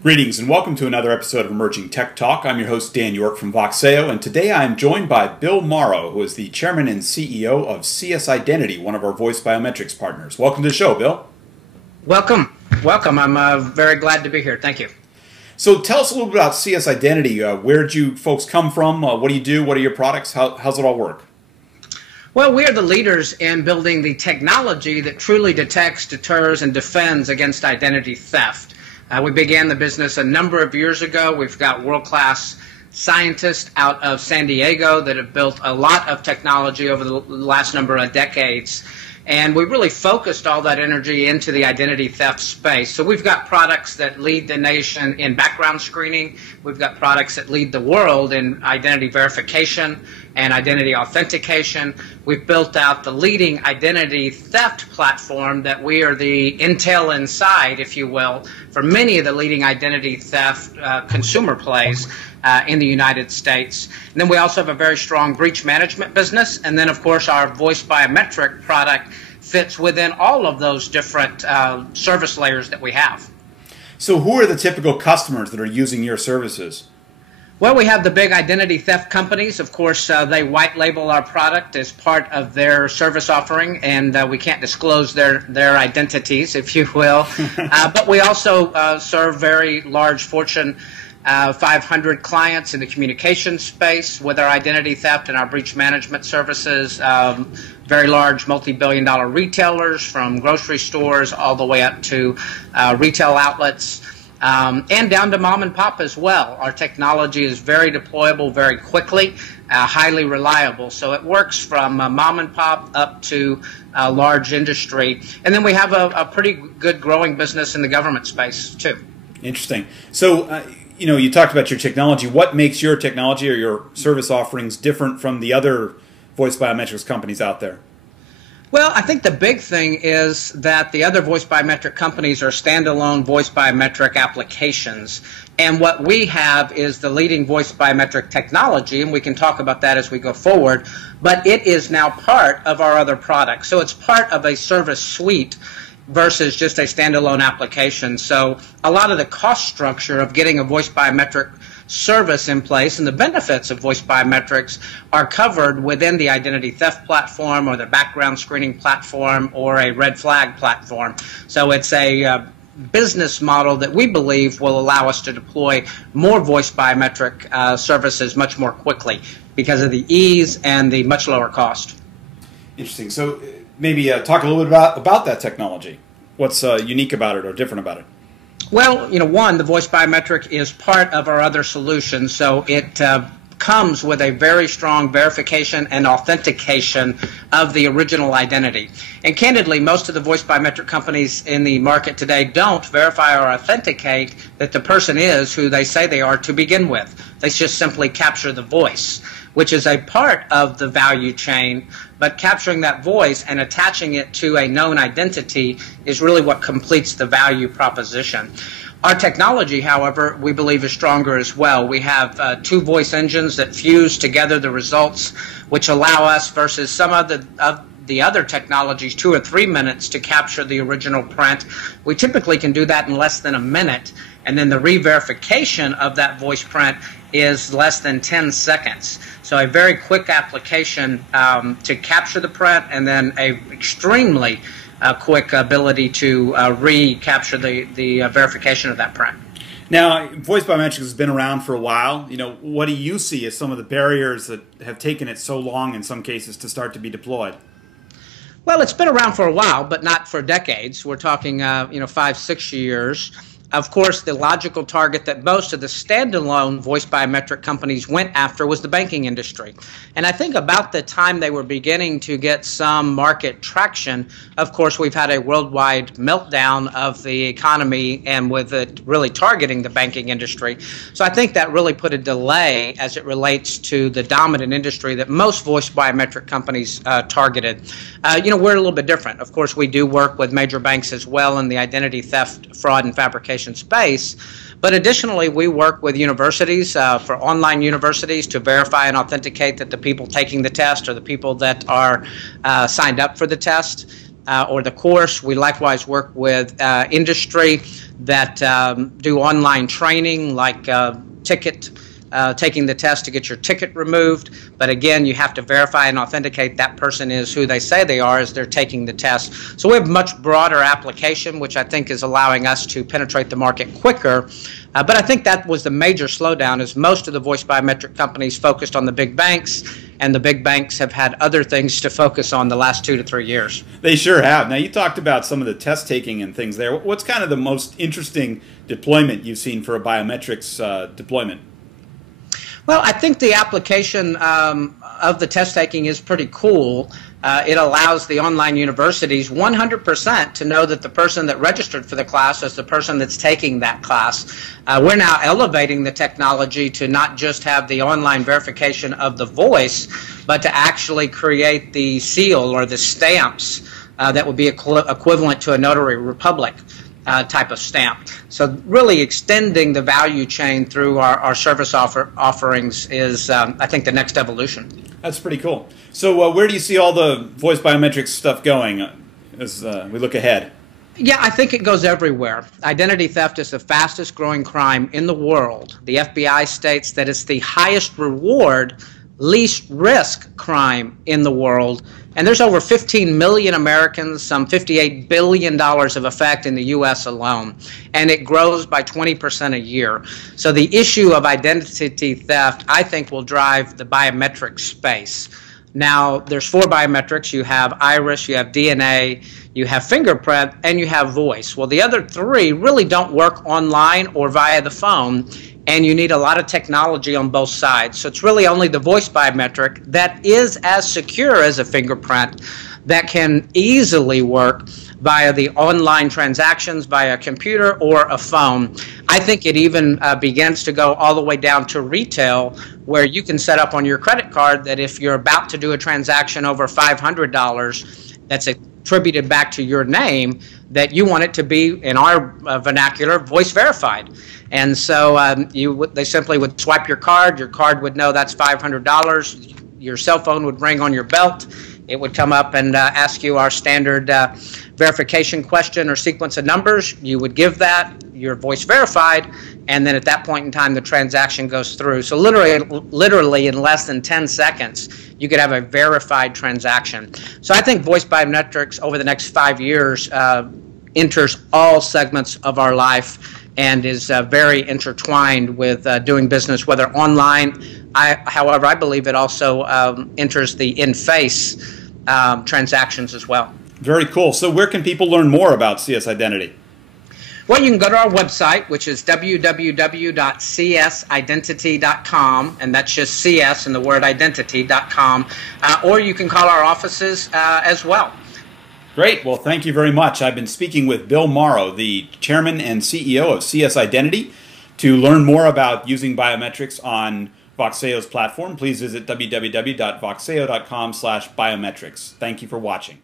Greetings and welcome to another episode of Emerging Tech Talk. I'm your host Dan York from Voxeo, and today I am joined by Bill Morrow, who is the Chairman and CEO of CS Identity, one of our voice biometrics partners. Welcome to the show, Bill. Welcome. I'm very glad to be here. Thank you. So tell us a little bit about CS Identity. Where did you folks come from? What do you do? What are your products? How's it all work? Well, we are the leaders in building the technology that truly detects, deters, and defends against identity theft. We began the business a number of years ago. We've got world-class scientists out of San Diego that have built a lot of technology over the last number of decades. And we really focused all that energy into the identity theft space. So we've got products that lead the nation in background screening. We've got products that lead the world in identity verification and identity authentication. We've built out the leading identity theft platform that we are the Intel inside, if you will, for many of the leading identity theft consumer plays in the United States. And then we also have a very strong breach management business. And then, of course, our voice biometric product fits within all of those different service layers that we have. So who are the typical customers that are using your services? Well, we have the big identity theft companies. Of course, they white label our product as part of their service offering, and we can't disclose their identities, if you will. But we also serve very large Fortune 500 clients in the communication space with our identity theft and our breach management services, very large multi-billion-dollar retailers from grocery stores all the way up to retail outlets, and down to mom and pop as well. Our technology is very deployable very quickly, highly reliable. So it works from mom and pop up to large industry. And then we have a pretty good growing business in the government space too. Interesting. So you talked about your technology. What makes your technology or your service offerings different from the other voice biometrics companies out there? Well, I think the big thing is that the other voice biometric companies are standalone voice biometric applications. And what we have is the leading voice biometric technology, and we can talk about that as we go forward, but it is now part of our other products. So it's part of a service suite versus just a standalone application. So a lot of the cost structure of getting a voice biometric service in place and the benefits of voice biometrics are covered within the identity theft platform or the background screening platform or a red flag platform. So it's a business model that we believe will allow us to deploy more voice biometric services much more quickly because of the ease and the much lower cost. Interesting. So maybe talk a little bit about that technology. What's unique about it or different about it? Well, one, the voice biometric is part of our other solutions, so it comes with a very strong verification and authentication of the original identity. And candidly, most of the voice biometric companies in the market today don't verify or authenticate that the person is who they say they are to begin with. They just simply capture the voice, which is a part of the value chain, but capturing that voice and attaching it to a known identity is really what completes the value proposition. Our technology, however, we believe is stronger as well. We have two voice engines that fuse together the results, which allow us, versus some of the other technologies, 2 or 3 minutes to capture the original print. We typically can do that in less than a minute, and then the re-verification of that voice print is less than 10 seconds. So a very quick application to capture the print, and then a extremely quick ability to recapture the verification of that print. Now, voice biometrics has been around for a while. What do you see as some of the barriers that have taken it so long in some cases to start to be deployed? Well, it's been around for a while, but not for decades. We're talking 5, 6 years. Of course, the logical target that most of the standalone voice biometric companies went after was the banking industry. And I think about the time they were beginning to get some market traction, of course, we've had a worldwide meltdown of the economy and with it really targeting the banking industry. So I think that really put a delay as it relates to the dominant industry that most voice biometric companies targeted. We're a little bit different. Of course, we do work with major banks as well in the identity theft, fraud, and fabrication space. But additionally, we work with universities, for online universities, to verify and authenticate that the people taking the test are the people that are signed up for the test. or the course. We likewise work with industry that do online training, like taking the test to get your ticket removed. But again, you have to verify and authenticate that person is who they say they are as they're taking the test. So we have much broader application, which I think is allowing us to penetrate the market quicker. But I think that was the major slowdown, is most of the voice biometric companies focused on the big banks, and the big banks have had other things to focus on the last 2 to 3 years. They sure have. Now, you talked about some of the test taking and things there. What's kind of the most interesting deployment you've seen for a biometrics deployment? Well, I think the application of the test taking is pretty cool. It allows the online universities 100% to know that the person that registered for the class is the person that's taking that class. We're now elevating the technology to not just have the online verification of the voice, but to actually create the seal or the stamps that would be equivalent to a notary public type of stamp. So really extending the value chain through our service offerings is, I think, the next evolution. That's pretty cool. So where do you see all the voice biometrics stuff going as we look ahead? Yeah, I think it goes everywhere. Identity theft is the fastest growing crime in the world. The FBI states that it's the highest reward, least risk crime in the world. And there's over 15 million Americans, some $58 billion of effect in the U.S. alone. And it grows by 20% a year. So the issue of identity theft, I think, will drive the biometric space. Now, there's 4 biometrics. You have iris, you have DNA, you have fingerprint, and you have voice. Well, the other 3 really don't work online or via the phone, and you need a lot of technology on both sides. So it's really only the voice biometric that is as secure as a fingerprint that can easily work via the online transactions, via a computer or a phone. I think it even begins to go all the way down to retail, where you can set up on your credit card that if you're about to do a transaction over $500 that's attributed back to your name, that you want it to be, in our vernacular, voice verified. And so they simply would swipe your card would know that's $500, your cell phone would ring on your belt, it would come up and ask you our standard verification question or sequence of numbers. You would give that, you're voice verified, and then at that point in time the transaction goes through. So literally in less than 10 seconds you could have a verified transaction. So I think voice biometrics over the next 5 years enters all segments of our life and is very intertwined with doing business, whether online. However, I believe it also enters the in-face transactions as well. Very cool. So where can people learn more about CS Identity? Well, you can go to our website, which is www.csidentity.com, and that's just CS and the word identity.com, or you can call our offices as well. Great. Well, thank you very much. I've been speaking with Bill Morrow, the chairman and CEO of CS Identity. To learn more about using biometrics on Voxeo's platform, please visit www.voxeo.com/biometrics. Thank you for watching.